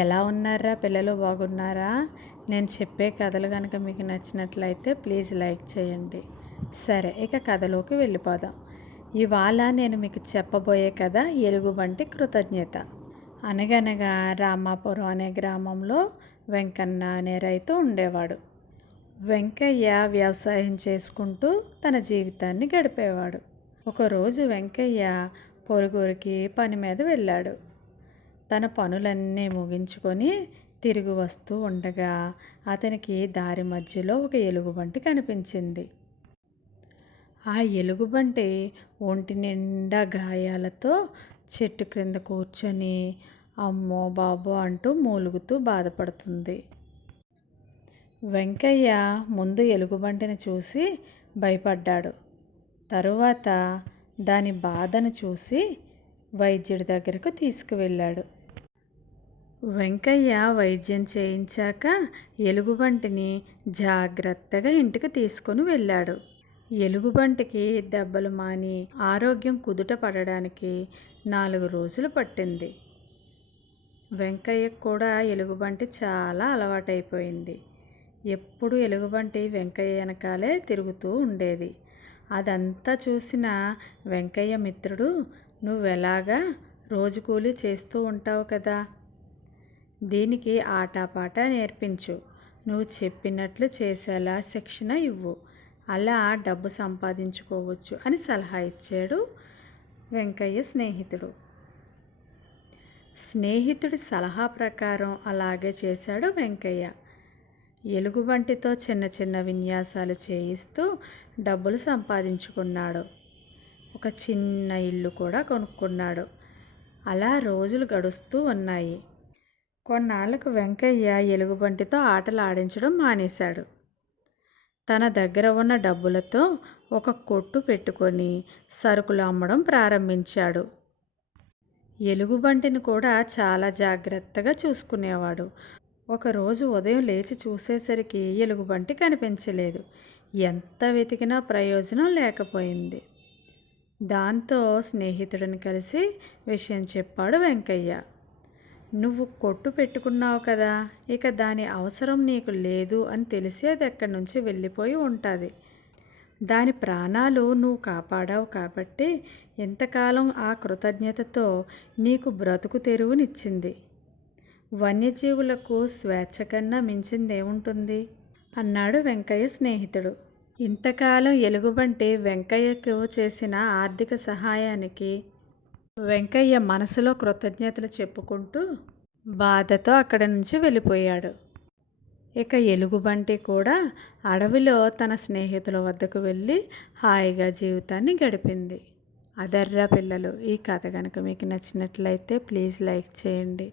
ఎలా ఉన్నారా పిల్లలు, బాగున్నారా? నేను చెప్పే కథలు కనుక మీకు నచ్చినట్లయితే ప్లీజ్ లైక్ చేయండి. సరే, ఇక కథలోకి వెళ్ళిపోదాం. ఇవాళ నేను మీకు చెప్పబోయే కథ ఎలుగుబంటి కృతజ్ఞత. అనగనగా రామాపురం అనే గ్రామంలో వెంకన్న అనే రైతు ఉండేవాడు. వెంకయ్య వ్యవసాయం చేసుకుంటూ తన జీవితాన్ని గడిపేవాడు. ఒకరోజు వెంకయ్య పొరుగురికి పని మీద వెళ్ళాడు. తన పనులన్నీ ముగించుకొని తిరిగి వస్తూ ఉండగా అతనికి దారి మధ్యలో ఒక ఎలుగుబంటి కనిపించింది. ఆ ఎలుగుబంటి ఒంటి నిండా గాయాలతో చెట్టు క్రింద కూర్చొని అమ్మో బాబో అంటూ మూలుగుతూ బాధపడుతుంది. వెంకయ్య ముందు ఎలుగుబంటిని చూసి భయపడ్డాడు. తరువాత దాని బాధను చూసి వైద్యుడి దగ్గరకు తీసుకువెళ్ళాడు. వెంకయ్య వైద్యం చేయించాక ఎలుగుబంటిని జాగ్రత్తగా ఇంటికి తీసుకొని వెళ్ళాడు. ఎలుగుబంటికి దెబ్బలు మాని ఆరోగ్యం కుదుట పడడానికి 4 రోజులు పట్టింది. వెంకయ్యకు కూడా ఎలుగుబంటి చాలా అలవాటైపోయింది. ఎప్పుడు ఎలుగుబంటి వెంకయ్య వెనకాలే తిరుగుతూ ఉండేది. అదంతా చూసిన వెంకయ్య మిత్రుడు, నువ్వెలాగా రోజు కూలీ చేస్తూ ఉంటావు కదా, దీనికి ఆటపాట నేర్పించు, నువ్వు చెప్పినట్లు చేసేలా శిక్షణ ఇవ్వు, అలా డబ్బు సంపాదించుకోవచ్చు అని సలహా ఇచ్చాడు వెంకయ్య స్నేహితుడు. స్నేహితుడి సలహా ప్రకారం అలాగే చేశాడు వెంకయ్య. ఎలుగుబంటితో చిన్న చిన్న విన్యాసాలు చేయిస్తూ డబ్బులు సంపాదించుకున్నాడు. ఒక చిన్న ఇల్లు కూడా కొనుక్కున్నాడు. అలా రోజులు గడుస్తూ ఉన్నాయి. కొన్నాళ్లకు వెంకయ్య ఎలుగుబంటితో ఆటలు ఆడించడం మానేశాడు. తన దగ్గర ఉన్న డబ్బులతో ఒక కొట్టు పెట్టుకొని సరుకులు అమ్మడం ప్రారంభించాడు. ఎలుగుబంటిని కూడా చాలా జాగ్రత్తగా చూసుకునేవాడు. ఒకరోజు ఉదయం లేచి చూసేసరికి ఎలుగుబంటి కనిపించలేదు. ఎంత వెతికినా ప్రయోజనం లేకపోయింది. దాంతో స్నేహితుడిని కలిసి విషయం చెప్పాడు వెంకయ్య. నువ్వు కొట్టు పెట్టుకున్నావు కదా, ఇక దాని అవసరం నీకు లేదు అని తెలిసి అది ఎక్కడి నుంచి వెళ్ళిపోయి ఉంటుంది. దాని ప్రాణాలు నువ్వు కాపాడావు కాబట్టి ఎంతకాలం ఆ కృతజ్ఞతతో నీకు బ్రతుకు తెరువునిచ్చింది. వన్యజీవులకు స్వేచ్ఛ కన్నా మించిందేముంటుంది అన్నాడు వెంకయ్య స్నేహితుడు. ఇంతకాలం ఎలుగుబంటి వెంకయ్యకు చేసిన ఆర్థిక సహాయానికి వెంకయ్య మనసులో కృతజ్ఞతలు చెప్పుకుంటూ బాధతో అక్కడి నుంచి వెళ్ళిపోయాడు. ఇక ఎలుగుబంటి కూడా అడవిలో తన స్నేహితుల వద్దకు వెళ్ళి హాయిగా జీవితాన్ని గడిపింది. అదర్రా పిల్లలు, ఈ కథ కనుక మీకు నచ్చినట్లయితే ప్లీజ్ లైక్ చేయండి.